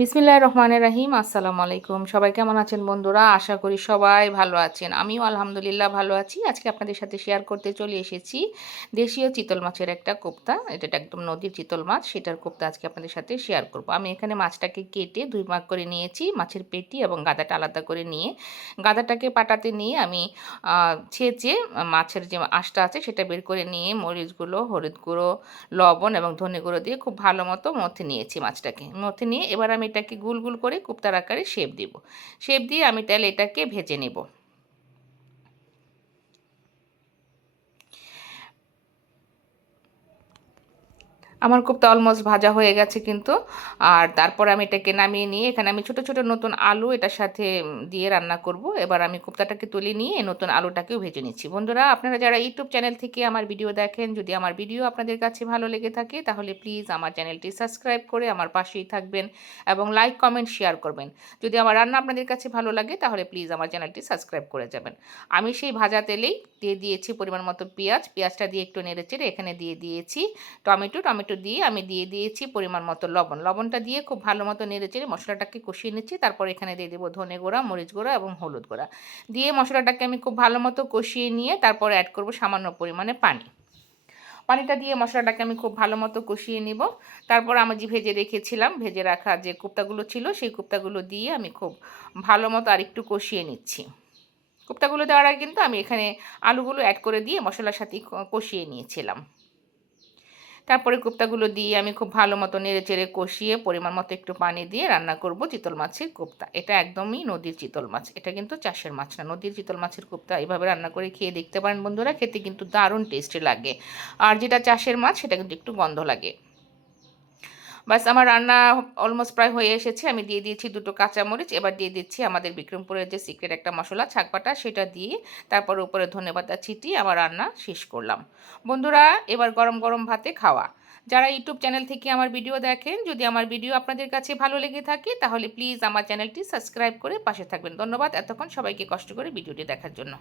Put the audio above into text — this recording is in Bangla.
বিসমিল্লাহির রহমানির রহিম। আসসালামু আলাইকুম। সবাই কেমন আছেন বন্ধুরা? আশা করি সবাই ভালো আছেন। আমিও আলহামদুলিল্লাহ ভালো আছি। আজকে আপনাদের সাথে শেয়ার করতে চলে এসেছি দেশীয় চিতল মাছের একটা কোপ্তা। এটা একদম নদীর চিতল মাছ। সেটার কোপ্তা আজকে আপনাদের সাথে শেয়ার করব। আমি এখানে মাছটাকে কেটে ২ ভাগ করে নিয়েছি। মাছের পেটি এবং গাদাটা আলাদা করে নিয়ে গাদাটাকে পাটাতে নিয়ে আমি ছেঁচে মাছের যে আঁশটা আছে সেটা বের করে নিয়ে মরিচ গুঁড়ো, হলুদ গুঁড়ো, লবণ এবং ধনে গুঁড়ো দিয়ে খুব ভালো মতো মথে নিয়েছি মাছটাকে। মথে নিয়ে এবার আমি এটাকে গোল গোল করে কোপ্তার আকারে শেপ দিব। শেপ দিয়ে আমি তাহলে এটাকে ভেজে নেব। আমার কোপ্তা অলমোস্ট ভাজা হয়ে গেছে কিন্তু। আর তারপর আমি এটাকে নামিয়ে নিয়ে এখানে আমি ছোট ছোট নতুন আলু এটার সাথে দিয়ে রান্না করব। এবার আমি কোপ্তাটাকে তুলে নিয়ে নতুন আলুটাকেও ভেজে নিচ্ছি। বন্ধুরা, আপনারা যারা ইউটিউব চ্যানেল থেকে আমার ভিডিও দেখেন, যদি আমার ভিডিও আপনাদের কাছে ভালো লেগে থাকে তাহলে প্লিজ আমার চ্যানেলটি সাবস্ক্রাইব করে আমার পাশেই থাকবেন এবং লাইক কমেন্ট শেয়ার করবেন। যদি আমার রান্না আপনাদের কাছে ভালো লাগে তাহলে প্লিজ আমার চ্যানেলটি সাবস্ক্রাইব করে যাবেন। আমি সেই ভাজা তেলেই দিয়ে দিয়েছি পরিমাণ মতো পেঁয়াজটা দিয়ে একটু নেড়েচেড়ে এখানে দিয়ে দিয়েছি টমেটো দিয়ে আমি দিয়ে দিয়েছি পরিমাণ মতো লবণটা দিয়ে খুব ভালো মতো নেড়েচেড়ে মশলাটাকে কষিয়ে নিচ্ছি। তারপর এখানে দিয়ে দেবো ধনে গুঁড়া, মরিচ গুঁড়া এবং হলুদ গুঁড়া দিয়ে মশলাটাকে আমি খুব ভালো মতো কষিয়ে নিয়ে তারপর অ্যাড করব সামান্য পরিমাণে পানিটা দিয়ে মশলাটাকে আমি খুব ভালো মতো কষিয়ে নিব। তারপর আমি যে ভেজে রাখা যে কোপ্তাগুলো ছিল সেই কোপ্তাগুলো দিয়ে আমি খুব ভালো মতো আরেকটু কষিয়ে নিচ্ছি। কোপ্তাগুলো দেওয়ার আগে কিন্তু আমি এখানে আলুগুলো অ্যাড করে দিয়ে মশলার সাথে কষিয়ে নিয়েছিলাম। তারপরে কোপ্তাগুলো দিয়ে আমি খুব ভালো মতো নেড়েচেড়ে কষিয়ে পরিমাণ মতো একটু পানি দিয়ে রান্না করব চিতল মাছের কোপ্তা। এটা একদমই নদীর চিতল মাছ, এটা কিন্তু চাষের মাছ না। নদীর চিতল মাছের কোপ্তা এভাবে রান্না করে খেয়ে দেখতে পারেন বন্ধুরা, খেতে কিন্তু দারুণ টেস্টি লাগে। আর যেটা চাষের মাছ সেটা কিন্তু একটু গন্ধ লাগে। বাস আমার রান্না অলমোস্ট প্রায় হয়ে এসেছে। আমি দিয়ে দিয়েছি 2টো কাঁচামরিচ। এবার দিয়ে দিচ্ছি আমাদের বিক্রমপুরের যে সিক্রেট একটা মশলা ছাকপাটা, সেটা দিয়ে তারপর উপরে ধনেপাতা ছিটিয়ে আমার রান্না শেষ করলাম। বন্ধুরা, এবার গরম গরম ভাতে খাওয়া। যারা ইউটিউব চ্যানেল থেকে আমার ভিডিও দেখেন, যদি আমার ভিডিও আপনাদের কাছে ভালো লেগে থাকে তাহলে প্লিজ আমার চ্যানেলটি সাবস্ক্রাইব করে পাশে থাকবেন। ধন্যবাদ এতক্ষণ সবাইকে কষ্ট করে ভিডিওটি দেখার জন্য।